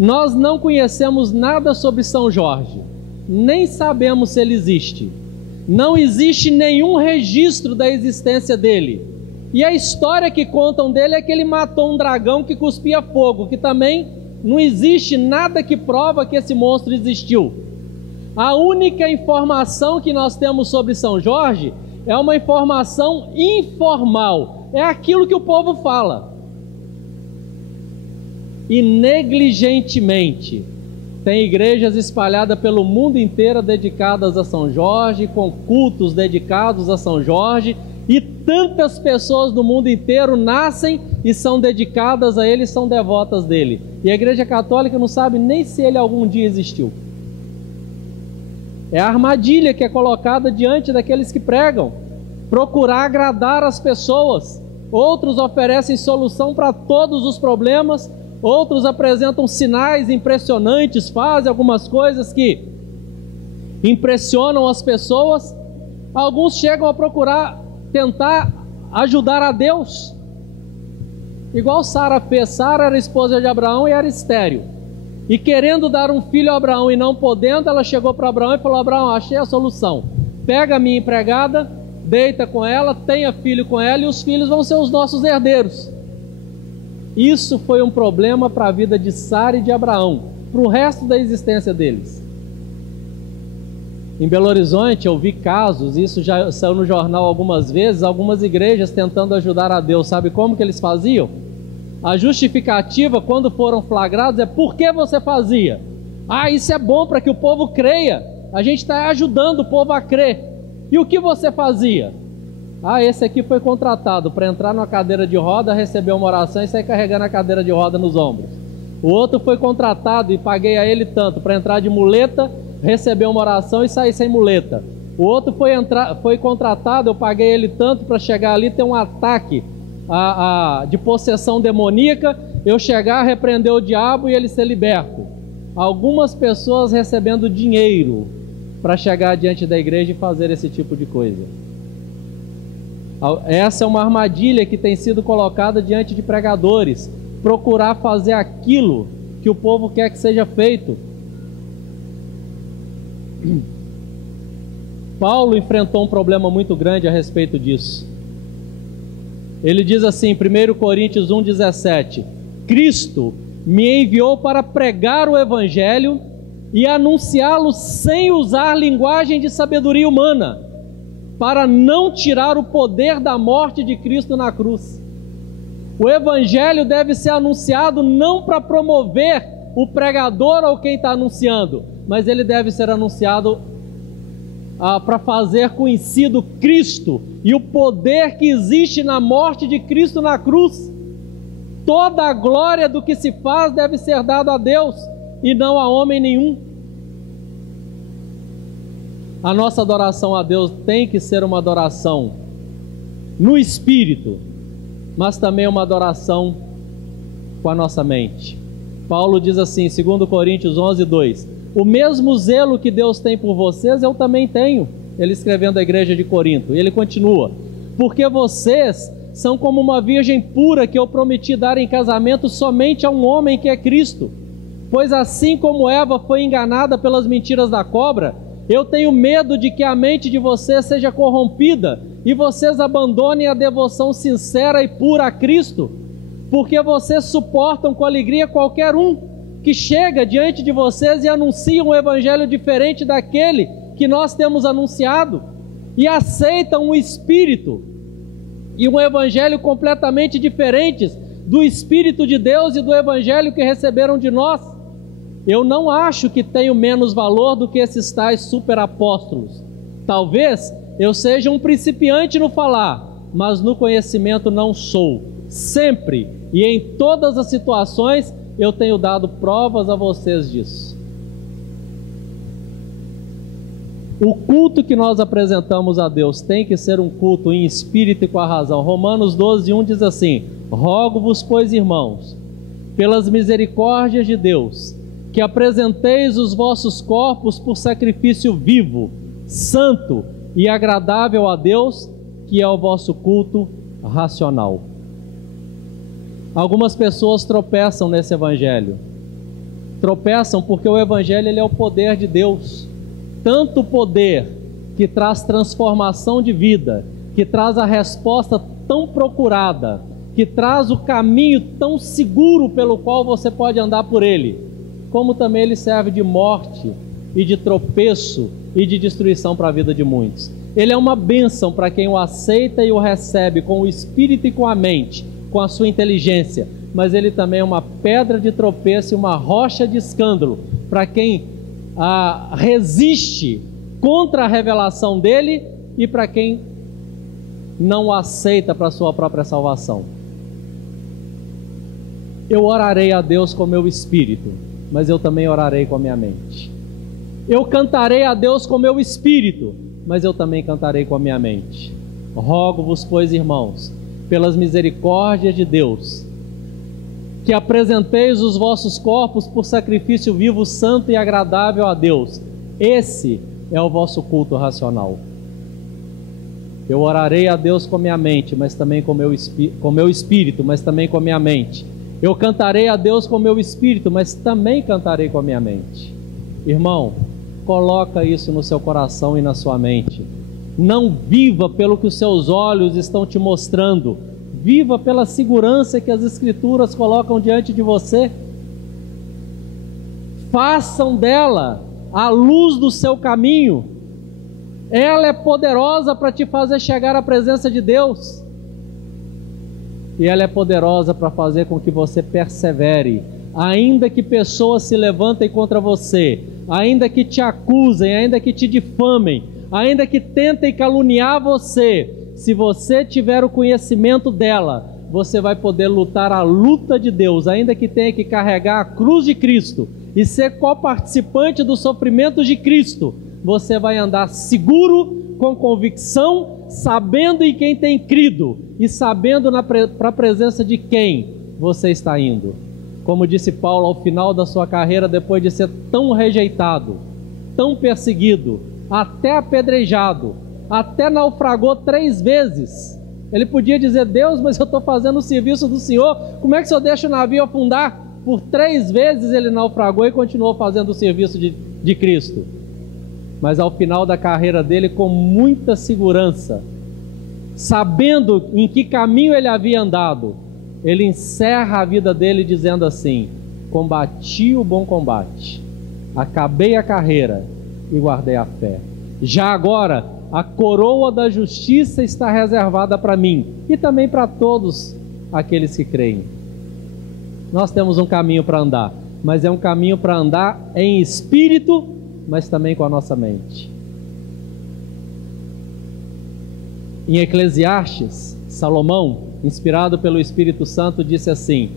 nós não conhecemos nada sobre São Jorge, nem sabemos se ele existe. Não existe nenhum registro da existência dele. E a história que contam dele é que ele matou um dragão que cuspia fogo, que também não existe nada que prova que esse monstro existiu. A única informação que nós temos sobre São Jorge é uma informação informal. É aquilo que o povo fala. E negligentemente tem igrejas espalhadas pelo mundo inteiro dedicadas a São Jorge, com cultos dedicados a São Jorge, e tantas pessoas do mundo inteiro nascem e são dedicadas a ele, são devotas dele. E a Igreja Católica não sabe nem se ele algum dia existiu. É a armadilha que é colocada diante daqueles que pregam, procurar agradar as pessoas. Outros oferecem solução para todos os problemas, outros apresentam sinais impressionantes, fazem algumas coisas que impressionam as pessoas. Alguns chegam a procurar, tentar ajudar a Deus, igual Sara fez. Sara era esposa de Abraão e era estéril, e querendo dar um filho a Abraão e não podendo, ela chegou para Abraão e falou: Abraão, achei a solução, pega a minha empregada, deita com ela, tenha filho com ela, e os filhos vão ser os nossos herdeiros. Isso foi um problema para a vida de Sara e de Abraão, para o resto da existência deles. Em Belo Horizonte eu vi casos, isso já saiu no jornal algumas vezes, algumas igrejas tentando ajudar a Deus. Sabe como que eles faziam? A justificativa, quando foram flagrados, é: por que você fazia? Ah, isso é bom para que o povo creia, a gente está ajudando o povo a crer. E o que você fazia? Ah, esse aqui foi contratado para entrar numa cadeira de roda, receber uma oração e sair carregando a cadeira de roda nos ombros. O outro foi contratado e paguei a ele tanto para entrar de muleta, receber uma oração e sair sem muleta. O outro foi contratado, eu paguei ele tanto para chegar ali, ter um ataque de possessão demoníaca, eu chegar, repreender o diabo e ele ser liberto. Algumas pessoas recebendo dinheiro para chegar diante da igreja e fazer esse tipo de coisa. Essa é uma armadilha que tem sido colocada diante de pregadores, procurar fazer aquilo que o povo quer que seja feito. Paulo enfrentou um problema muito grande a respeito disso. Ele diz assim, 1 Coríntios 1,17: Cristo me enviou para pregar o Evangelho e anunciá-lo sem usar linguagem de sabedoria humana, para não tirar o poder da morte de Cristo na cruz. O Evangelho deve ser anunciado não para promover o pregador ou quem está anunciando, mas ele deve ser anunciado para fazer conhecido Cristo e o poder que existe na morte de Cristo na cruz. Toda a glória do que se faz deve ser dado a Deus e não a homem nenhum. A nossa adoração a Deus tem que ser uma adoração no Espírito, mas também uma adoração com a nossa mente. Paulo diz assim, 2 Coríntios 11:2: o mesmo zelo que Deus tem por vocês, eu também tenho. Ele escrevendo à igreja de Corinto. E ele continua: porque vocês são como uma virgem pura que eu prometi dar em casamento somente a um homem, que é Cristo. Pois assim como Eva foi enganada pelas mentiras da cobra, eu tenho medo de que a mente de vocês seja corrompida e vocês abandonem a devoção sincera e pura a Cristo, porque vocês suportam com alegria qualquer um que chega diante de vocês e anuncia um evangelho diferente daquele que nós temos anunciado, e aceitam o Espírito e um evangelho completamente diferentes do Espírito de Deus e do evangelho que receberam de nós. Eu não acho que tenho menos valor do que esses tais superapóstolos. Talvez eu seja um principiante no falar, mas no conhecimento não sou. Sempre e em todas as situações eu tenho dado provas a vocês disso. O culto que nós apresentamos a Deus tem que ser um culto em espírito e com a razão. Romanos 12:1 diz assim: rogo-vos, pois, irmãos, pelas misericórdias de Deus, que apresenteis os vossos corpos por sacrifício vivo, santo e agradável a Deus, que é o vosso culto racional. Algumas pessoas tropeçam nesse evangelho. Tropeçam porque o evangelho ele é o poder de Deus. Tanto poder que traz transformação de vida, que traz a resposta tão procurada, que traz o caminho tão seguro pelo qual você pode andar por ele, como também ele serve de morte e de tropeço e de destruição para a vida de muitos. Ele é uma bênção para quem o aceita e o recebe com o espírito e com a mente, com a sua inteligência, mas ele também é uma pedra de tropeço e uma rocha de escândalo para quem resiste contra a revelação dele e para quem não o aceita para a sua própria salvação. Eu orarei a Deus com meu espírito, mas eu também orarei com a minha mente. Eu cantarei a Deus com meu espírito, mas eu também cantarei com a minha mente. Rogo-vos, pois, irmãos, pelas misericórdias de Deus, que apresenteis os vossos corpos por sacrifício vivo, santo e agradável a Deus. Esse é o vosso culto racional. Eu orarei a Deus com minha mente, mas também com meu espírito, mas também com a minha mente. Eu cantarei a Deus com meu espírito, mas também cantarei com a minha mente. Irmão, coloca isso no seu coração e na sua mente. Não viva pelo que os seus olhos estão te mostrando. Viva pela segurança que as Escrituras colocam diante de você. Façam dela a luz do seu caminho. Ela é poderosa para te fazer chegar à presença de Deus. E ela é poderosa para fazer com que você persevere. Ainda que pessoas se levantem contra você, ainda que te acusem, ainda que te difamem, ainda que tentem caluniar você, se você tiver o conhecimento dela, você vai poder lutar a luta de Deus, ainda que tenha que carregar a cruz de Cristo e ser coparticipante dos sofrimentos de Cristo. Você vai andar seguro, com convicção, sabendo em quem tem crido e sabendo para a presença de quem você está indo. Como disse Paulo ao final da sua carreira, depois de ser tão rejeitado, tão perseguido, até apedrejado, até naufragou 3 vezes. Ele podia dizer: Deus, mas eu estou fazendo o serviço do Senhor, como é que o Senhor deixa o navio afundar? Por 3 vezes ele naufragou e continuou fazendo o serviço de Cristo. Mas ao final da carreira dele, com muita segurança, sabendo em que caminho ele havia andado, ele encerra a vida dele dizendo assim: combati o bom combate, acabei a carreira e guardei a fé. Já agora, a coroa da justiça está reservada para mim e também para todos aqueles que creem. Nós temos um caminho para andar, mas é um caminho para andar em espírito, mas também com a nossa mente. Em Eclesiastes, Salomão, inspirado pelo Espírito Santo, disse assim: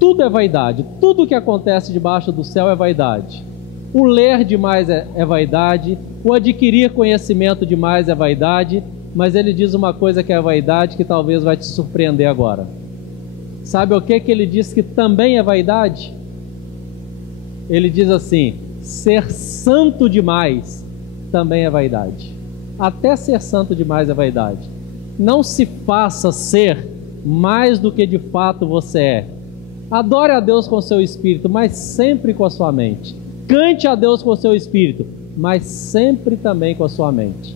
tudo é vaidade, tudo que acontece debaixo do céu é vaidade. O ler demais é vaidade, o adquirir conhecimento demais é vaidade, mas ele diz uma coisa que é vaidade que talvez vai te surpreender agora. Sabe o que ele diz que também é vaidade? Ele diz assim: ser santo demais também é vaidade. Até ser santo demais é vaidade. Não se faça ser mais do que de fato você é. Adore a Deus com o seu espírito, mas sempre com a sua mente. Cante a Deus com o seu espírito, mas sempre também com a sua mente.